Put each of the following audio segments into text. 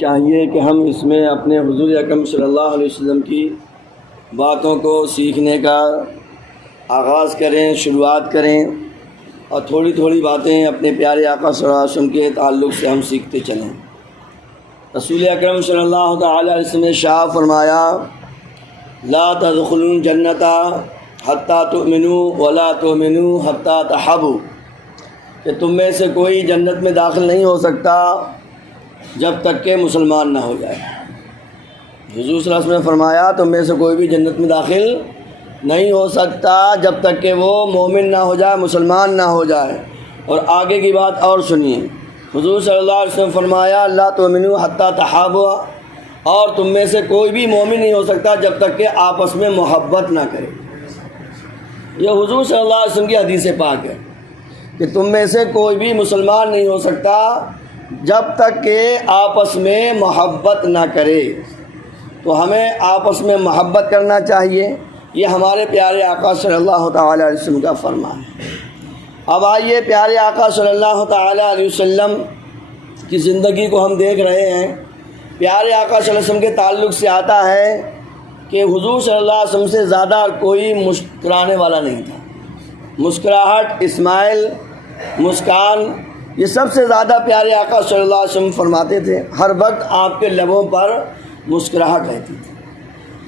چاہیے کہ ہم اس میں اپنے حضور اکرم صلی اللہ علیہ وسلم کی باتوں کو سیکھنے کا آغاز کریں، شروعات کریں، اور تھوڑی تھوڑی باتیں اپنے پیارے آقا صلی اللہ علیہ وسلم کے تعلق سے ہم سیکھتے چلیں۔ رسول اکرم صلی اللہ تعالیٰ علیہ وسلم نے شاہ فرمایا، لا تدخلون الجنۃ حتی تؤمنوا ولا تؤمنوا حتی تحابوا، کہ تم میں سے کوئی جنت میں داخل نہیں ہو سکتا جب تک کہ مسلمان نہ ہو جائے۔ حضور صلی اللہ علیہ وسلم نے فرمایا تم میں سے کوئی بھی جنت میں داخل نہیں ہو سکتا جب تک کہ وہ مومن نہ ہو جائے، مسلمان نہ ہو جائے۔ اور آگے کی بات اور سنیے، حضور صلی اللہ علیہ وسلم فرمایا لا تؤمنوا حتی تحابوا، اور تم میں سے کوئی بھی مومن نہیں ہو سکتا جب تک کہ آپس میں محبت نہ کرے۔ یہ حضور صلی اللہ علیہ وسلم کی حدیث پاک ہے کہ تم میں سے کوئی بھی مسلمان نہیں ہو سکتا جب تک کہ آپس میں محبت نہ کرے۔ تو ہمیں آپس میں محبت کرنا چاہیے، یہ ہمارے پیارے آقا صلی اللہ تعالیٰ علیہ وسلم کا فرمان ہے۔ اب آئیے پیارے آقا صلی اللہ تعالیٰ علیہ وسلم کی زندگی کو ہم دیکھ رہے ہیں۔ پیارے آقا صلی اللہ علیہ وسلم کے تعلق سے آتا ہے کہ حضور صلی اللہ علیہ وسلم سے زیادہ کوئی مسکرانے والا نہیں تھا۔ مسکراہٹ، اسمائل، مسکان، یہ سب سے زیادہ پیارے آقا صلی اللہ علیہ وسلم فرماتے تھے۔ ہر وقت آپ کے لبوں پر مسکراہٹ رہتی تھی۔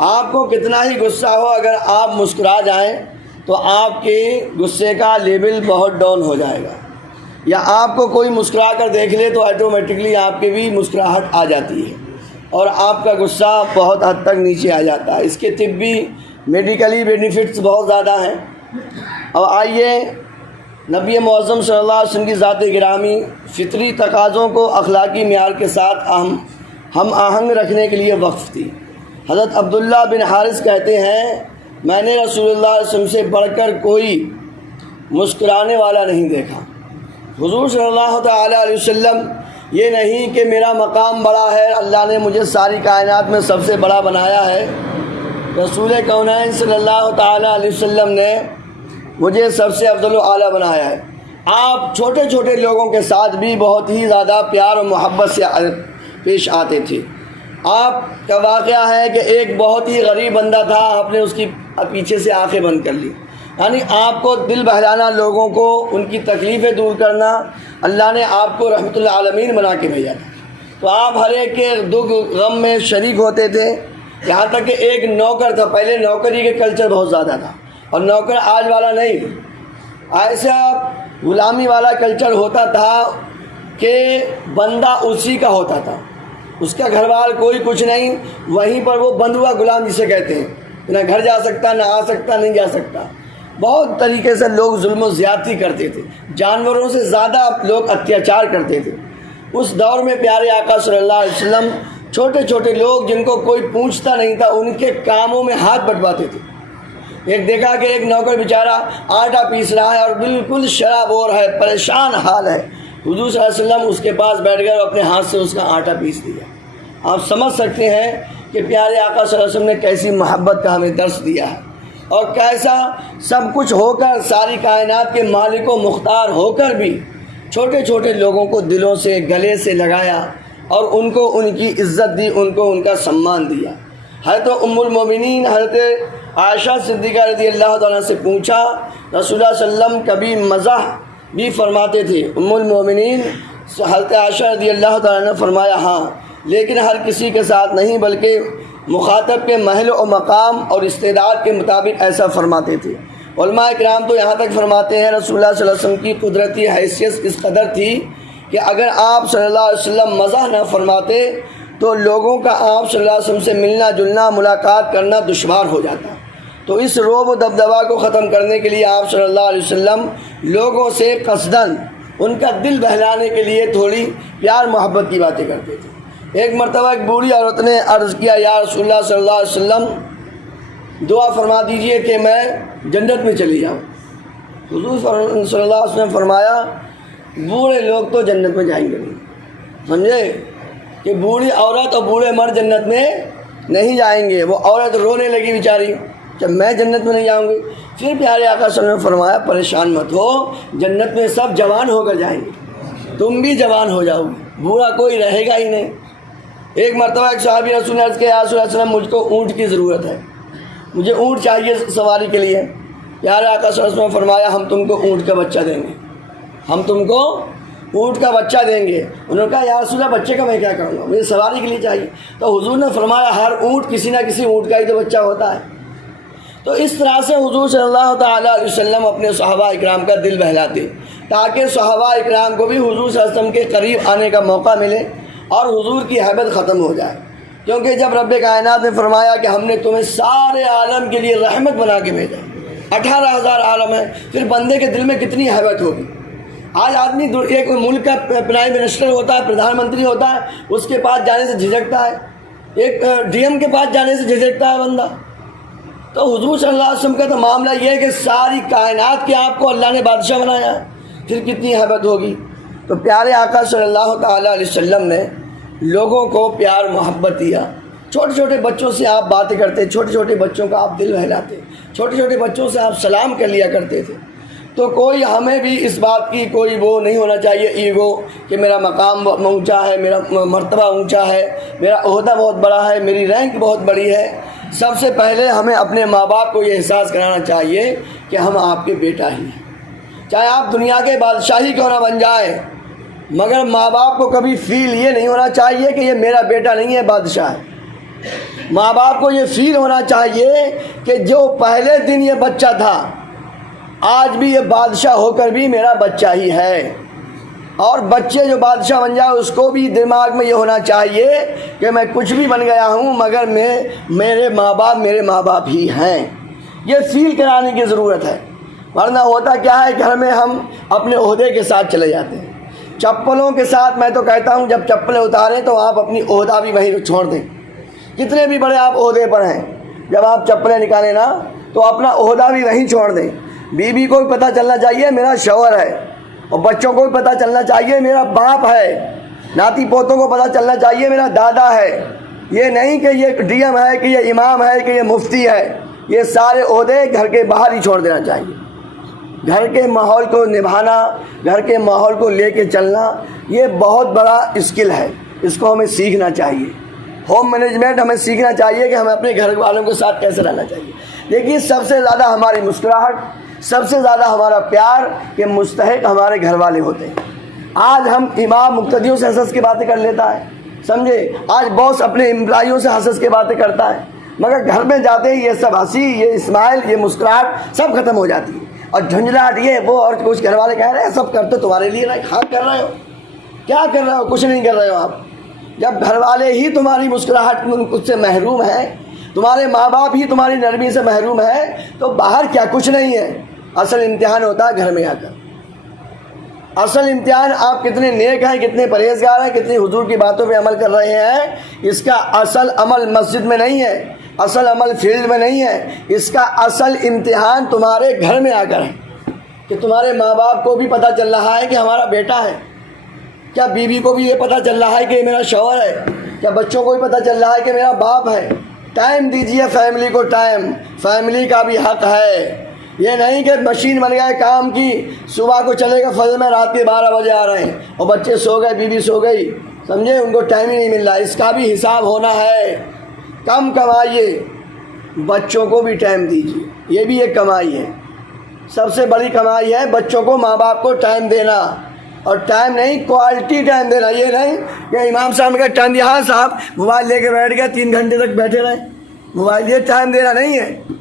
آپ کو کتنا ہی غصہ ہو، اگر آپ مسکرا جائیں تو آپ کے غصے کا لیول بہت ڈاؤن ہو جائے گا، یا آپ کو کوئی مسکرا کر دیکھ لے تو آٹومیٹکلی آپ کی بھی مسکراہٹ آ جاتی ہے اور آپ کا غصہ بہت حد تک نیچے آ جاتا ہے۔ اس کے طبی میڈیکلی بینیفٹس بہت زیادہ ہیں۔ اب آئیے نبی معظم صلی اللہ علیہ وسلم کی ذات گرامی فطری تقاضوں کو اخلاقی معیار کے ساتھ ہم آہنگ رکھنے کے لیے وقف تھی۔ حضرت عبداللہ بن حارث کہتے ہیں میں نے رسول اللہ علیہ وسلم سے بڑھ کر کوئی مسکرانے والا نہیں دیکھا۔ حضور صلی اللہ تعالیٰ علیہ وسلم یہ نہیں کہ میرا مقام بڑا ہے، اللہ نے مجھے ساری کائنات میں سب سے بڑا بنایا ہے۔ رسول کونین صلی اللہ تعالیٰ علیہ وسلم نے مجھے سب سے افضل و اعلیٰ بنایا ہے۔ آپ چھوٹے چھوٹے لوگوں کے ساتھ بھی بہت ہی زیادہ پیار و محبت سے پیش آتے تھے۔ آپ کا واقعہ ہے کہ ایک بہت ہی غریب بندہ تھا، آپ نے اس کی پیچھے سے آنکھیں بند کر لی، یعنی آپ کو دل بہلانا، لوگوں کو ان کی تکلیفیں دور کرنا، اللہ نے آپ کو رحمت العالمین بنا کے بھیجا تھا۔ تو آپ ہر ایک کے دکھ غم میں شریک ہوتے تھے، یہاں تک کہ ایک نوکر تھا، پہلے نوکری کے کلچر بہت زیادہ تھا اور نوکر آج والا نہیں، ایسا غلامی والا کلچر ہوتا تھا کہ بندہ اسی کا ہوتا تھا، اس کا گھر وال کوئی کچھ نہیں، وہیں پر وہ بند ہوا غلام جسے کہتے ہیں، نہ گھر جا سکتا، نہ آ سکتا، نہیں جا سکتا۔ بہت طریقے سے لوگ ظلم و زیادتی کرتے تھے، جانوروں سے زیادہ لوگ اتیاچار کرتے تھے۔ اس دور میں پیارے آقا صلی اللہ علیہ وسلم چھوٹے چھوٹے لوگ جن کو کوئی پوچھتا نہیں تھا ان کے کاموں میں ہاتھ بٹواتے تھے۔ ایک دیکھا کہ ایک نوکر بیچارہ آٹا پیس رہا ہے اور بالکل شرابور ہے، پریشان حال ہے، حضور صلی اللہ علیہ وسلم اس کے پاس بیٹھ گئے اور اپنے ہاتھ سے اس کا آٹا پیس دیا۔ آپ سمجھ سکتے ہیں کہ پیارے آقا صلی اللہ علیہ وسلم نے کیسی محبت کا ہمیں درس دیا ہے، اور کیسا سب کچھ ہو کر، ساری کائنات کے مالک و مختار ہو کر بھی چھوٹے چھوٹے لوگوں کو دلوں سے، گلے سے لگایا اور ان کو ان کی عزت دی، ان کو ان کا سمان دیا۔ حضرت ام المومنین حضرت عائشہ صدیقہ رضی اللہ تعالیٰ سے پوچھا، رسول اللہ صلی اللہ علیہ وسلم کبھی مزاح بھی فرماتے تھے؟ ام المومنین حضرت عائشہ رضی اللہ تعالیٰ نے فرمایا ہاں، لیکن ہر کسی کے ساتھ نہیں، بلکہ مخاطب کے محل و مقام اور استعداد کے مطابق ایسا فرماتے تھے۔ علماء کرام تو یہاں تک فرماتے ہیں رسول اللہ صلی اللہ علیہ وسلم کی قدرتی حیثیت اس قدر تھی کہ اگر آپ صلی اللہ علیہ وسلم مزاح نہ فرماتے تو لوگوں کا آپ صلی اللہ علیہ وسلم سے ملنا جلنا، ملاقات کرنا دشوار ہو جاتا۔ تو اس رعب و دبدبا کو ختم کرنے کے لیے آپ صلی اللہ علیہ وسلم لوگوں سے قصداً ان کا دل بہلانے کے لیے تھوڑی پیار محبت کی باتیں کرتے تھے۔ ایک مرتبہ ایک بوڑھی عورت نے عرض کیا، یا رسول اللہ صلی اللہ علیہ وسلم دعا فرما دیجئے کہ میں جنت میں چلی جاؤں۔ حضور صلی اللہ علیہ وسلم نے فرمایا بوڑھے لوگ تو جنت میں جائیں گے نہیں، سمجھے کہ بوڑھی عورت اور بوڑھے مرد جنت میں نہیں جائیں گے۔ وہ عورت رونے لگی بیچاری، جب میں جنت میں نہیں جاؤں گی۔ پھر پیارے آقا صلی اللہ علیہ وسلم نے فرمایا پریشان مت ہو، جنت میں سب جوان ہو کر جائیں گے، تم بھی جوان ہو جاؤ گے، بوڑھا کوئی رہے گا ہی نہیں۔ ایک مرتبہ ایک صحابی رسول نے عرض کیا یا رسول اللہ صلی اللہ علیہ وسلم مجھ کو اونٹ کی ضرورت ہے، مجھے اونٹ چاہیے سواری کے لیے۔ پیارے آقا صلی اللہ علیہ وسلم نے فرمایا ہم تم کو اونٹ کا بچہ دیں گے، ہم تم کو اونٹ کا بچہ دیں گے۔ انہوں نے کہا یا رسول اللہ بچے کا میں کیا کروں گا، مجھے سواری کے لیے چاہیے۔ تو حضور نے فرمایا ہر اونٹ کسی نہ کسی اونٹ کا ہی تو بچہ ہوتا ہے۔ تو اس طرح سے حضور صلی اللہ تعالیٰ علیہ وسلم اپنے صحابہ اکرام کا دل بہلاتے تاکہ صحابہ اکرام کو بھی حضور صلی اللہ علیہ وسلم کے قریب آنے کا موقع ملے اور حضور کی حیبت ختم ہو جائے۔ کیونکہ جب رب کائنات نے فرمایا کہ ہم نے تمہیں سارے عالم کے لیے رحمت بنا کے بھیجا، 18,000 عالم ہے، پھر بندے کے دل میں کتنی حیبت ہوگی۔ آج آدمی ایک ملک کا پرائم منسٹر ہوتا ہے، پردھان منتری ہوتا ہے، اس کے پاس جانے سے جھجکتا ہے، ایک ڈی ایم کے پاس جانے سے جھجکتا ہے بندہ۔ تو حضور صلی اللہ علیہ وسلم کا تو معاملہ یہ ہے کہ ساری کائنات کے آپ کو اللہ نے بادشاہ بنایا ہے، پھر کتنی حیبت ہوگی۔ تو پیارے آقا صلی اللہ تعالیٰ علیہ وسلم نے لوگوں کو پیار محبت دیا۔ چھوٹے چھوٹے بچوں سے آپ باتیں کرتے، چھوٹے چھوٹے بچوں کا آپ دل بہلاتے، چھوٹے چھوٹے بچوں سے آپ سلام کر لیا کرتے تھے۔ تو کوئی ہمیں بھی اس بات کی کوئی وہ نہیں ہونا چاہیے ایگو کہ میرا مقام اونچا ہے، میرا مرتبہ اونچا ہے، میرا عہدہ بہت بڑا ہے، میری رینک بہت بڑی ہے۔ سب سے پہلے ہمیں اپنے ماں باپ کو یہ احساس کرانا چاہیے کہ ہم آپ کے بیٹا ہی ہیں، چاہے آپ دنیا کے بادشاہی کیوں نہ بن جائیں، مگر ماں باپ کو کبھی فیل یہ نہیں ہونا چاہیے کہ یہ میرا بیٹا نہیں ہے، بادشاہ ہے۔ ماں باپ کو یہ فیل ہونا چاہیے کہ جو پہلے دن یہ بچہ تھا آج بھی یہ بادشاہ ہو کر بھی میرا بچہ ہی ہے۔ اور بچے جو بادشاہ بن جائے اس کو بھی دماغ میں یہ ہونا چاہیے کہ میں کچھ بھی بن گیا ہوں مگر میرے ماں باپ ہی ہیں۔ یہ فیل کرانے کی ضرورت ہے، ورنہ ہوتا کیا ہے گھر میں ہم اپنے عہدے کے ساتھ چلے جاتے ہیں، چپلوں کے ساتھ۔ میں تو کہتا ہوں جب چپلیں اتاریں تو آپ اپنی عہدہ بھی وہیں چھوڑ دیں، کتنے بھی بڑے آپ عہدے پر ہیں، جب آپ چپلیں نکالیں نا تو اپنا عہدہ بھی وہیں چھوڑ دیں۔ بیوی کو بھی پتہ چلنا چاہیے میرا شوہر ہے، اور بچوں کو بھی پتہ چلنا چاہیے میرا باپ ہے، ناتی پوتوں کو پتہ چلنا چاہیے میرا دادا ہے۔ یہ نہیں کہ یہ ڈی ایم ہے، کہ یہ امام ہے، کہ یہ مفتی ہے۔ یہ سارے عہدے گھر کے باہر ہی چھوڑ دینا چاہیے۔ گھر کے ماحول کو نبھانا، گھر کے ماحول کو لے کے چلنا، یہ بہت بڑا اسکل ہے، اس کو ہمیں سیکھنا چاہیے۔ ہوم مینجمنٹ ہمیں سیکھنا چاہیے کہ ہمیں اپنے گھر والوں کے ساتھ کیسے رہنا چاہیے۔ دیکھیے سب سے زیادہ ہماری مسکراہٹ، سب سے زیادہ ہمارا پیار کے مستحق ہمارے گھر والے ہوتے ہیں۔ آج ہم امام مقتدیوں سے ہنس کے باتیں کر لیتا ہے، سمجھے، آج باس اپنے امپلائیوں سے ہنس کے باتیں کرتا ہے، مگر گھر میں جاتے ہی یہ سب ہنسی، یہ اسمائل، یہ مسکراہٹ سب ختم ہو جاتی ہے، اور جھنجھلاہٹ یہ وہ، اور کچھ گھر والے کہہ رہے ہیں سب کرتے تمہارے لیے، ہاں کر رہے ہو، کیا کر رہے ہو، کچھ نہیں کر رہے ہو آپ۔ جب گھر والے ہی تمہاری مسکراہٹ کچھ سے محروم ہیں، تمہارے ماں باپ ہی تمہاری نرمی سے محروم ہیں، تو باہر کیا کچھ نہیں ہے۔ اصل امتحان ہوتا ہے گھر میں آ کر، اصل امتحان آپ کتنے نیک ہیں، کتنے پرہیزگار ہیں، کتنی حضور کی باتوں پہ عمل کر رہے ہیں۔ اس کا اصل عمل مسجد میں نہیں ہے، اصل عمل فیلڈ میں نہیں ہے، اس کا اصل امتحان تمہارے گھر میں آ کر ہے، کہ تمہارے ماں باپ کو بھی پتہ چل رہا ہے کہ ہمارا بیٹا ہے، کیا بیوی کو بھی یہ پتہ چل رہا ہے کہ یہ میرا شوہر ہے، کیا بچوں کو بھی پتہ چل رہا ہے کہ میرا باپ ہے۔ ٹائم دیجیے فیملی کو، ٹائم فیملی کا بھی حق ہے۔ یہ نہیں کہ مشین بن گئے کام کی، صبح کو چلے گا فجر میں، رات کے 12 بجے آ رہے ہیں، اور بچے سو گئے، بیوی سو گئی، سمجھے، ان کو ٹائم ہی نہیں مل رہا۔ اس کا بھی حساب ہونا ہے۔ کم کمائیے، بچوں کو بھی ٹائم دیجیے، یہ بھی ایک کمائی ہے، سب سے بڑی کمائی ہے بچوں کو ماں باپ کو ٹائم دینا، اور ٹائم نہیں کوالٹی ٹائم دینا۔ یہ نہیں کہ امام صاحب کا ٹائم دیا، ہاں صاحب موبائل لے کے بیٹھ گئے 3 گھنٹے تک بیٹھے رہے، موبائل، یہ ٹائم دینا نہیں ہے۔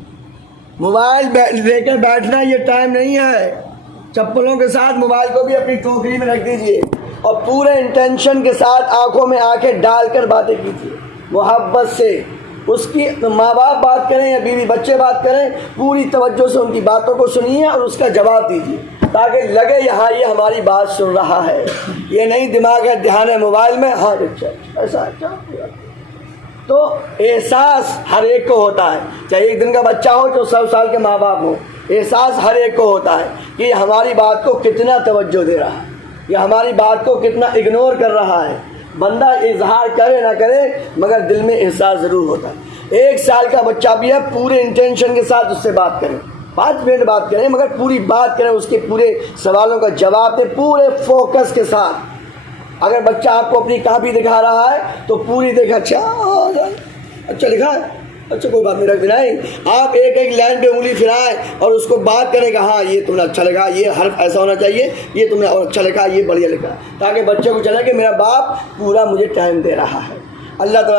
موبائل لے کر بیٹھنا یہ ٹائم نہیں ہے۔ چپلوں کے ساتھ موبائل کو بھی اپنی ٹوکری میں رکھ دیجئے، اور پورے انٹینشن کے ساتھ آنکھوں میں آنکھیں ڈال کر باتیں کیجیے محبت سے۔ اس کی ماں باپ بات کریں یا بیوی بچے بات کریں، پوری توجہ سے ان کی باتوں کو سنیے اور اس کا جواب دیجیے، تاکہ لگے یہاں یہ ہماری بات سن رہا ہے۔ یہ نہیں دماغ ہے دھیان ہے موبائل میں، ہاں اچھا ایسا اچھا۔ تو احساس ہر ایک کو ہوتا ہے، چاہے 1 دن کا بچہ ہو جو 100 سال کے ماں باپ ہو، احساس ہر ایک کو ہوتا ہے کہ یہ ہماری بات کو کتنا توجہ دے رہا ہے، یہ ہماری بات کو کتنا اگنور کر رہا ہے۔ بندہ اظہار کرے نہ کرے مگر دل میں احساس ضرور ہوتا ہے۔ 1 سال کا بچہ بھی ہے، پورے انٹینشن کے ساتھ اس سے بات کریں، 5 منٹ بات کریں، مگر پوری بات کریں، اس کے پورے سوالوں کا جواب دیں پورے فوکس کے ساتھ۔ اگر بچہ آپ کو اپنی کاپی دکھا رہا ہے تو پوری دیکھا، اچھا لکھا ہے، اچھا کوئی بات نہیں، رکھ دیں۔ آپ ایک ایک لائن پہ انگلی پھرائیں اور اس کو بات کریں کہ ہاں یہ تم نے اچھا لکھا، یہ حرف ایسا ہونا چاہیے، یہ تم نے اور اچھا لکھا، یہ بڑھیا لکھا، تاکہ بچے کو چلے کہ میرا باپ پورا مجھے ٹائم دے رہا ہے۔ اللہ تعالیٰ